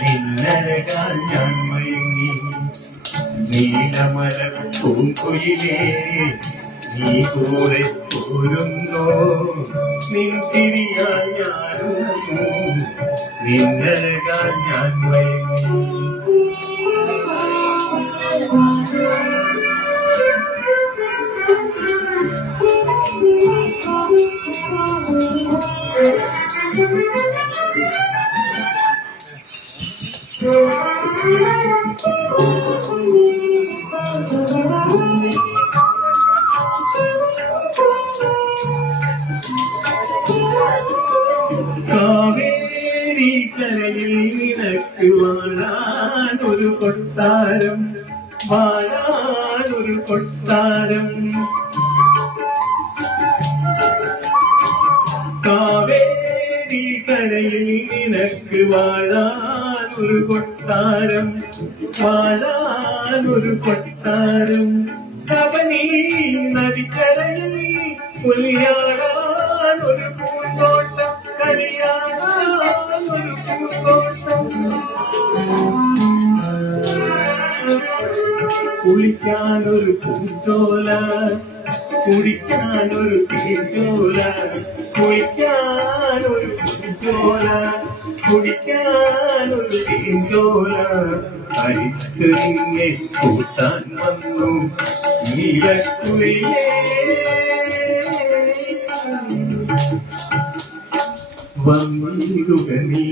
നിന്നഴകാൽ ഞാൻ മയങ്ങി. നീലമലർ പൂങ്കുയിലേ നീ കൂടെ പോരുന്നോ, നിൻ തിരിയാൽ ഞാനുണർന്നു. നിന്നഴകാൽ ഞാൻ മയങ്ങി. കാവേരി കരയിൽ നിനക്ക് വാഴാനൊരു കൊട്ടാരം, വാഴാനൊരു കൊട്ടാരം. കാവേരി കരയിൽ നിനക്ക് വാഴാനൊരു കൊട്ടാരം, വാഴാനൊരു കൊട്ടാരം. കബനി നദിക്കരയിൽ പുലിയാടാനൊരു പൂന്തോട്ടം, കളിയാടാനൊരു പൂന്തോട്ടം. കുളിക്കാനൊരു പൂഞ്ചോല, കുടിക്കാനൊരു തീഞ്ചോല. കുളിക്കാനൊരു പൂഞ്ചോല, കുടിക്കാനൊരു തീഞ്ചോല. അരിക്ക് നിന്നെ കൂട്ടാൻ വന്നു നീലക്കുയിലേ, വന്നിടുക നീ.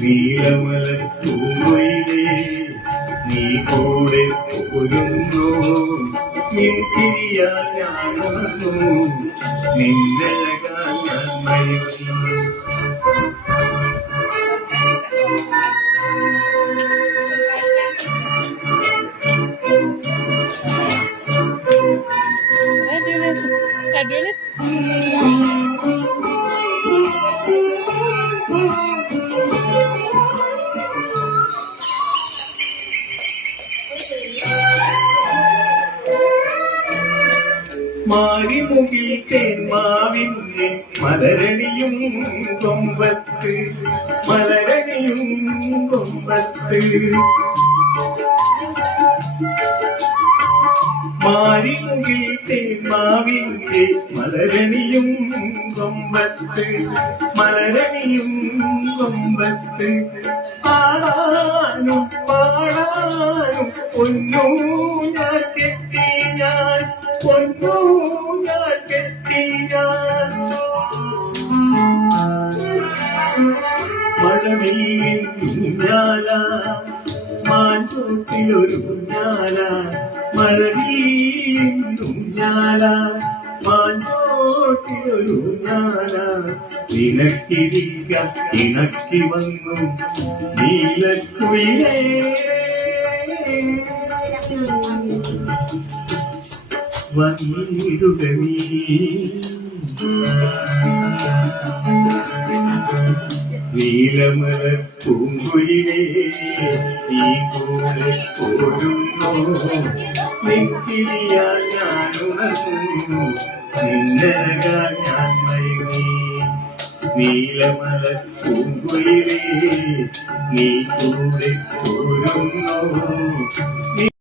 നീലമലർ പൂങ്കുയിലേ നീ കൂടെ പോരുന്നു, നിൻ തിരിയാൽ ഞാനുണർന്നു. നിന്നഴകാൽ ഞാൻ മയങ്ങി. മാരിമുകിൽ തേന്മാവിന്റെ മലരണിയും കൊമ്പത്ത്, മലരണിയും കൊമ്പത്ത്. മാരിമുകിൽ തേന്മാവിന്റെ മലരണിയും കൊമ്പത്ത്, മലരണിയും കൊമ്പത്ത്. പാടാനും പാടാനും പൊന്നു ഞാൻ കെട്ടി, ഞാൻ പൊന്നു ഞാൻ കെട്ടി. ഞാൻ മഴവില്ലിൻ ഊഞ്ഞാല, മാൻതോട്ടിലൊരു ഊഞ്ഞാല. മഴവില്ലിൻ ഊഞ്ഞാല, മാൻതോട്ടിലൊരു ഊഞ്ഞാല. നിനക്കിരിക്കാൻ ഇണക്കി വന്നു നീലക്കുയിലേ, വന്നിടുക നീ. നീലമലർ പൂങ്കുയിലേ നീ കൂടെ പോരുന്നോ, നിൻ തിരിയാൽ ഞാനുണർന്നു. നിന്നഴകാൽ ഞാൻ മയങ്ങി. നീലമലർ പൂങ്കുയിലേ നീ കൂടെ പോരുന്നോ.